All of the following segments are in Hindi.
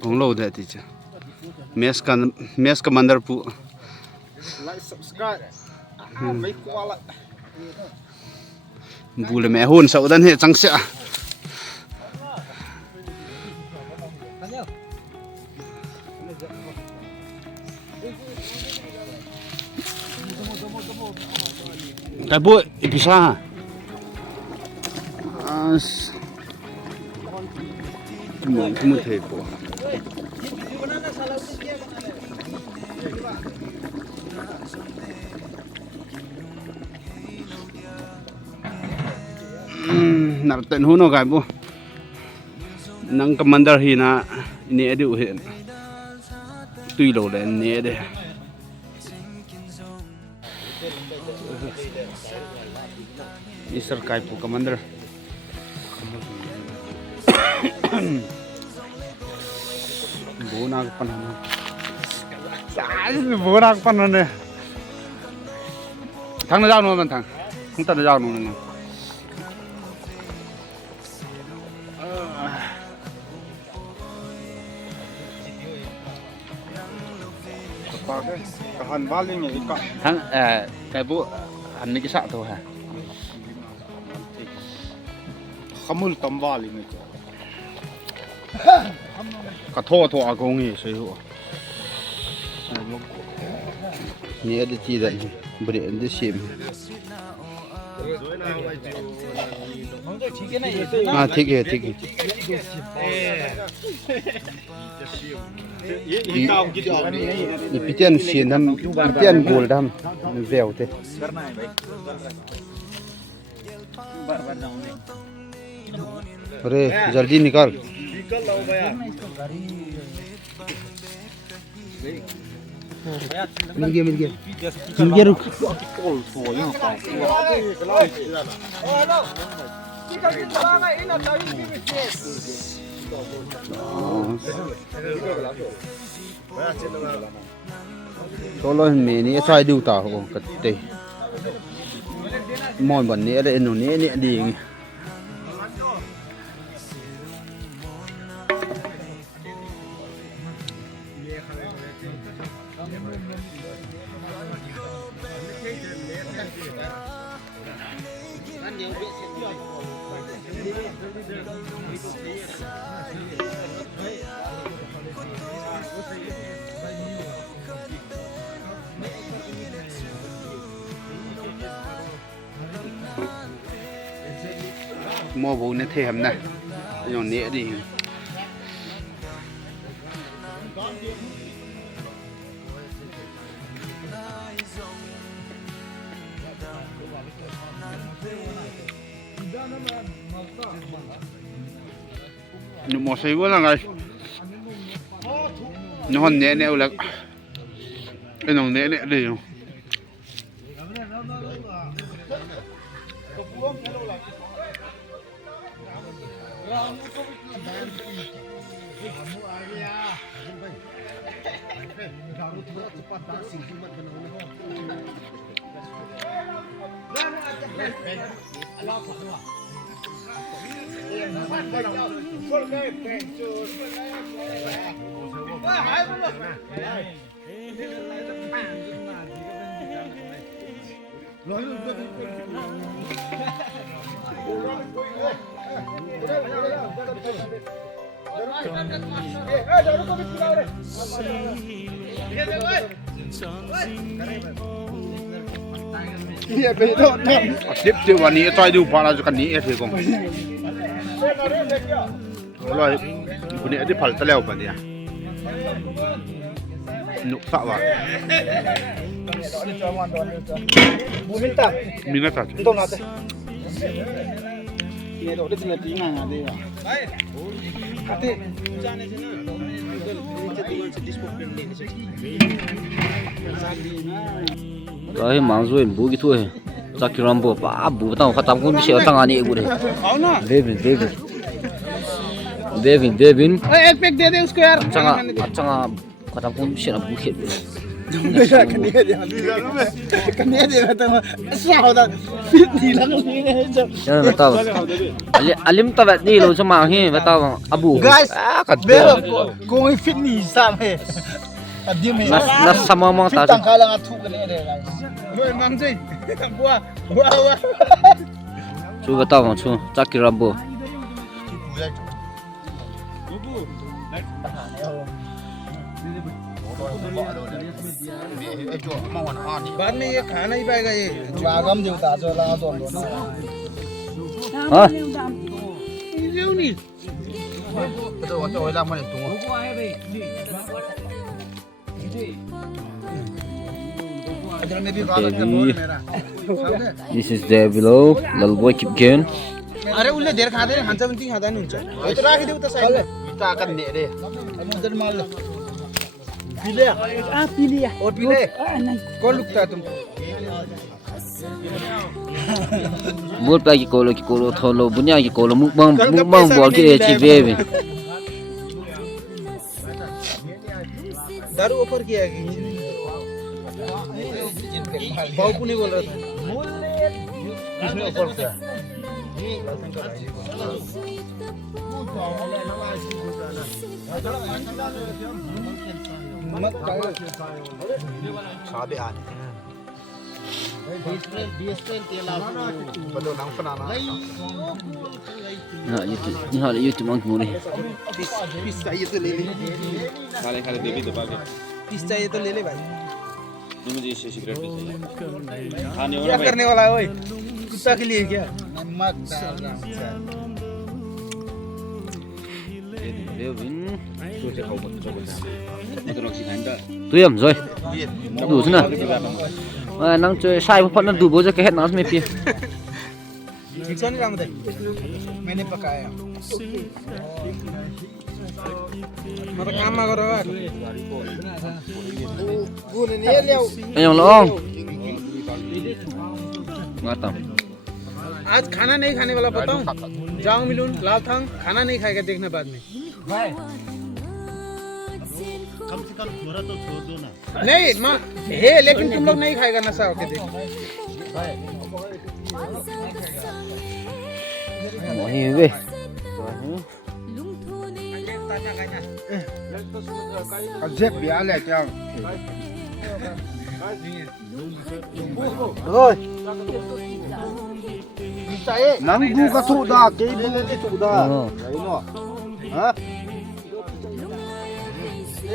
Gong lo da ti cha. Mes commander pu. Like subscribe. Mấy qua lại. Bu le me hun sau dan he chang sia. Cái bụi bisa không thể của nạp tận hôn nó cái bu nang commander hi na ne điệu hiện tuy lâu lên ne đây Isar kai pu commander bonak panan bonak panan ne thang nó giao nó mình thằng không ta nó giao nó Cả hòn vá lên nhỉ con. thằng cái bộ hắn cái sạ thôi hả Khamul tam vá lên nhỉ. cả thô thô à công gì xây hộ nhớ đi chi đấy bể đi xem à thích है Ipitian siin हम Ipitian gold हम वेव थे अरे जल्दी निकाल मिल गया रुक Solo mình này trai điều tao không cật tê mòn bẩn này đây nó này đi mua bố này thêm này nhỏ nẻ đi nhưng mà xây quá là ngay nó hòn nẻ nẹo là cái nó nẻ nẻ đi tiếp theoวันนี้ต่อยดูพอเราจะกันนี้เถอะกงrồi bữa nay đi phật ta leo phần gì à nụ sạ vào mình nói thật Ini dok dia tinggal tinggal ada ya. Kati. Rồi mang rồi bố cái thôi, chắc cái làm bố bà bố tao phát tâm cũng biết ở tang anh ấy bố đấy. Devin. Expect dia square. Chẳng phát tâm cũng biết là bố hết bố. Bây cái này thì sao ta biết gì lắm cái này chứ. Cho nên tao alim tao vậy đi luôn cho mà hi vậy tao abu Guys, cả bây giờ cô ấy fit nhỉ sao vậy? Đi mình nó sama mong fit tao tăng khai là ngắt thu cái này đây này. Rồi mang gì? Bua, bua. chú vậy tao chú chắc cái rambo बाद में ये खा नहीं पाएगा ये बागम देवता जो लगा तो hả yêu नहीं तो ओला मने तुम इधर में भी बात है बोल मेरा this is there below little boy keep going अरे उल्ले देर खाते हैं हंसा बंती खाता नहीं उनसे ये तो राखी दे उतना साइड में इतना करने दे हम उधर मार लो पीले पीले और पीले कौन लुकता है तुमको buat lagi kolo tholo bunya ki kolo mukbang buat ke chi bebe दारू ऊपर किया है बाबू नहीं बोल रहा था किसने ऊपर किया सादे आने nah YouTube mang muni piece चाहिए तो ले ले खाले खाले दे भी दबा के पीस चाहिए तो ले ले भाई ये मुझे सिगरेट भी चाहिए खाने क्या वाला भाई करने वाला है ओए कुत्ता के लिए क्या नमक डालना सोचे खाओ मत चोको मैं तो रखी खाइन दा tôi em rồi đủ thế nào năng chơi sai một phần nó đủ bố cho cái hết nó mới pia ठीक नहीं राम दे मैंने पकाया मेरा काम ना करो यार वो नहीं ले आओ anh em lo ngon आज खाना नहीं खाने वाला बताऊं जाओ मिलून लाल थांग खाना नहीं खाएगा देखना बाद में कम से कम थोड़ा तो छोड़ दो ना। नहीं माँ है लेकिन तुम लोग नहीं खाएगा नशा होके देख mỏi về जेब भी आ ले क्या rồi nắng gu ka thụ da cái bu cái thụ da đấy nó hả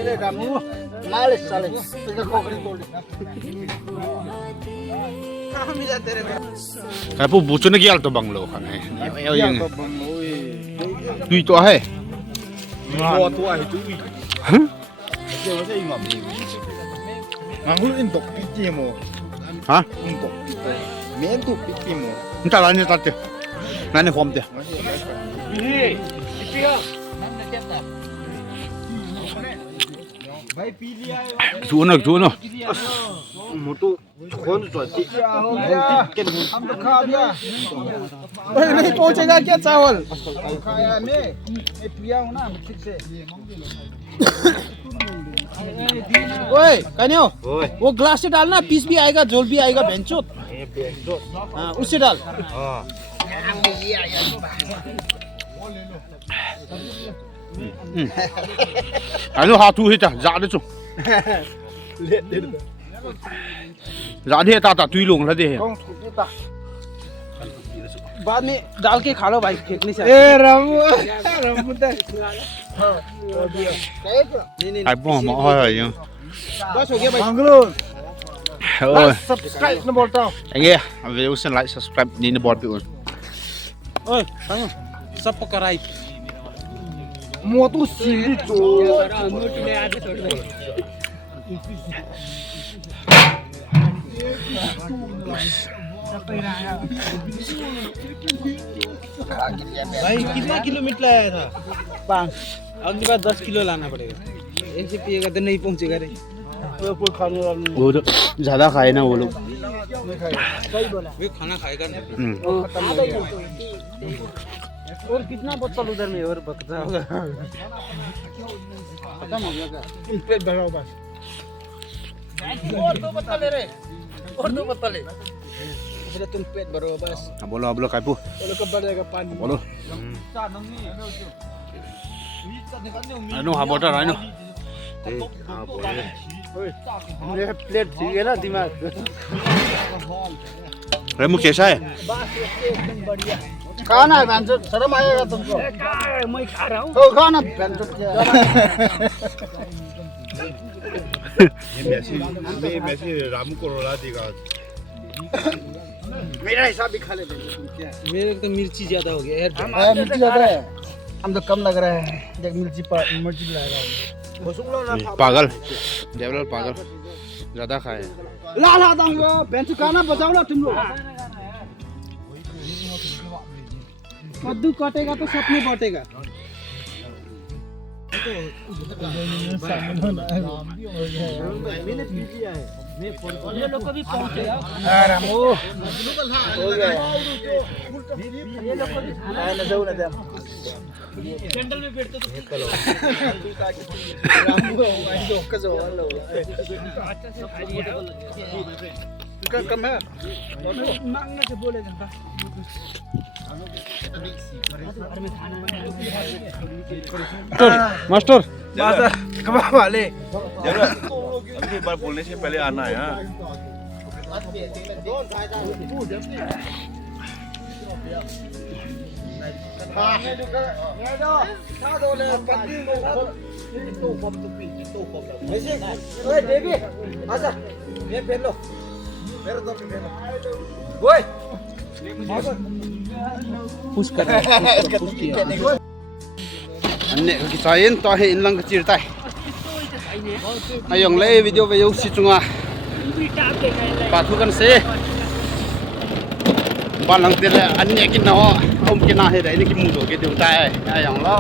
đây kamu males sale kita kau kena tolong kami dah tere cái phụ bút cho nó kia to bằng lỗ khăn này eo yên tùy to hay mua tua itu hả dia macam imam ngangul untuk piti mo hả untuk men tu piti mo chúng ta làm như ta chứ này này form chứ भाई पी लिया chú nó một tu khuôn rồi chị हम तो खा दिया नहीं पहुंचेगा क्या चावल खाया मैं पिया हूं ना ठीक से ओए कन्यो वो ग्लास से डालना पीस भी आएगा झोल भी आएगा बेंचोत हाँ उससे डाल anh nó hạ thu hết à dạ đấy chú dạ thế ta tùy luồng là gì बाद में डाल के खा लो भाई फेंकने से ए Ramu ai bỏ mỏ hơi rồi बस हो गया भाई मंगलोर ơi सब्सक्राइब न बोलता हूं anh nghe về usen like subscribe nhìn board bị ổn ओए सांग सब पकड़ाई मोटू सीधी जो मोटू ले आके छोड़ दे भाई कितना किलोमीटर लाया था 5 अगली बार 10 किलो लाना पड़ेगा ऐसे पिएगा तो नहीं पहुंचेगा रे कोई खाने वाला नहीं वो तो ज्यादा खाए ना वो लोग सही बोला वे खाना खाएगा नहीं और कितना बोतल उधर में और बकता होगा खत्म हो गया क्या एक प्लेट भराओ बस और दो पत्ता ले रे और दो पत्ता ले इधर तुम पेट भरो बस बोलो काय पू बोलो कब बढ़ जाएगा पानी बोलो ano habota ano मेरा प्लेट ठीक है ना दिमाग रेमू कैसा है एकदम बढ़िया खाना है भैंसो शर्म आएगा तुमको मैं खा रहा हूँ तो खाना भैंसो मेसी रामू कोरोला देगा मेरा हिसाब भी खा लेते मेरे तो मिर्ची ज्यादा हो गया यार मिर्ची ज्यादा है हम तो कम लग रहा है देख मिर्ची लगा पागल देवलाल पागल ज्यादा खाए ला ला दूंगा भैंसो खाना बचाओ ना तुम लोग कद्दू कटेगा तो सपने बटेगा ये लोग कभी पहुंचेगा रामू हो गया ये लोग कभी ना जाओ ना कैंडल में बैठते तो चलो रामू आई तो का जाओ लो अच्छा से का कम है मांगने से बोले जनता मास्टर कबाब वाले अगली बार बोलने से पहले आना है हाँ पुश कर रहा है अन्य किसाइन तो है इनलंग चिरता है ayong lay video video si chunga pathukan se balang tele अन्य ki na om ki na he dai ni ki mu do ki du tai ayong lo